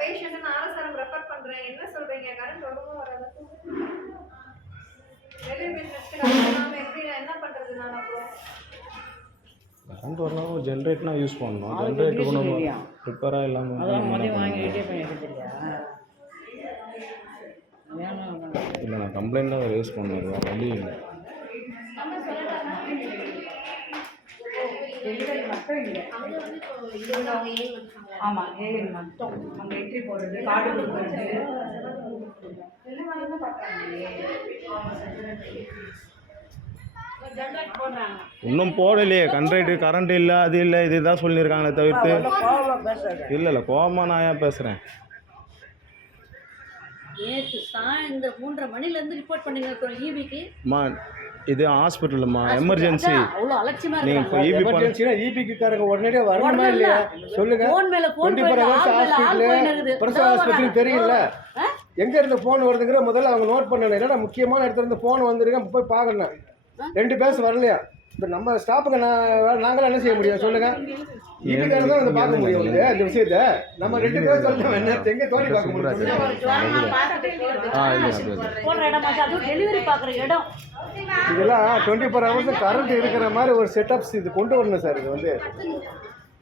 வரல பேஷண்ட் நான் ரெஃபர் பண்றேன். என்ன சொல்றீங்க? கரண்ட் வருமோ வராது? கரண்ட் வரணும் ஜென்ரேட்னா யூஸ் பண்ணணும். அதுக்கு ஜென்ரேட் diesel நம்ம? ப்ரிப்பேராக இல்லாமல் இல்லை நான் கம்ப்ளைண்ட் தான் வழி இல்லை டெலிவரி மட்டும் இல்லை அங்க வந்து இப்போ இது வந்து அவங்க ஏன் வச்சாங்க ஆமாம் ஏஎல் மட்டும். அங்கே என்ட்ரி போடுறது கார்டு கொடுக்குறது. இன்னும் போடலையே. கண்ட்ரைட்டு கரண்ட் இல்லை அது இல்லை இதுதான் சொல்லியிருக்காங்களே தவிர்த்து. இல்லை இல்லை கோவமா நான் ஏன் பேசுகிறேன் நேற்று சாயந்தரம் மூன்றரை மணிலேருந்து ரிப்போர்ட் பண்ணிங்க இது ஹாஸ்பிட்டலுமா எமர்ஜென்சி அவ்வளோ நீங்கள் இப்போ இருக்காங்க. ஈபி பண்ண எமர்ஜென்சினா இபிக்கு காரங்க உடனடியாக வரணுமா இல்லையா? சொல்லுங்க. ஃபோன் மேலே ஃபோன் டுவெண்ட்டி ஃபோர் ஹவர்ஸ் ஆள் ஹாஸ்பிட்டலு போயின்னு பிரசவ ஆஸ்பத்திரி தெரியல எங்க இருந்து போன் வருதுங்கிற முதல்ல அவங்க நோட் பண்ணணும். இல்லைன்னா முக்கியமான இடத்துல இருந்து போன் வந்துருங்க போய் பார்க்கணும். ரெண்டு பேர்ஸ் வரலையா? இப்போ நம்ம ஸ்டாஃபுக்கு நான் நாங்களாம் என்ன செய்ய முடியும்? சொல்லுங்க. இபிக்காரங்க தான் வந்து பார்க்க முடியும் வந்து இந்த விஷயத்த. நம்ம ரெண்டு பேர் சொல்லலாம் என்ன எங்க தோண்டி பார்க்க முடியும்? இதெல்லாம் டுவெண்ட்டி ஃபோர் ஹவர்ஸ் கரண்ட் இருக்கிற மாதிரி ஒரு செட்டப்ஸ் இது கொண்டு வரணும் சார் இது வந்து.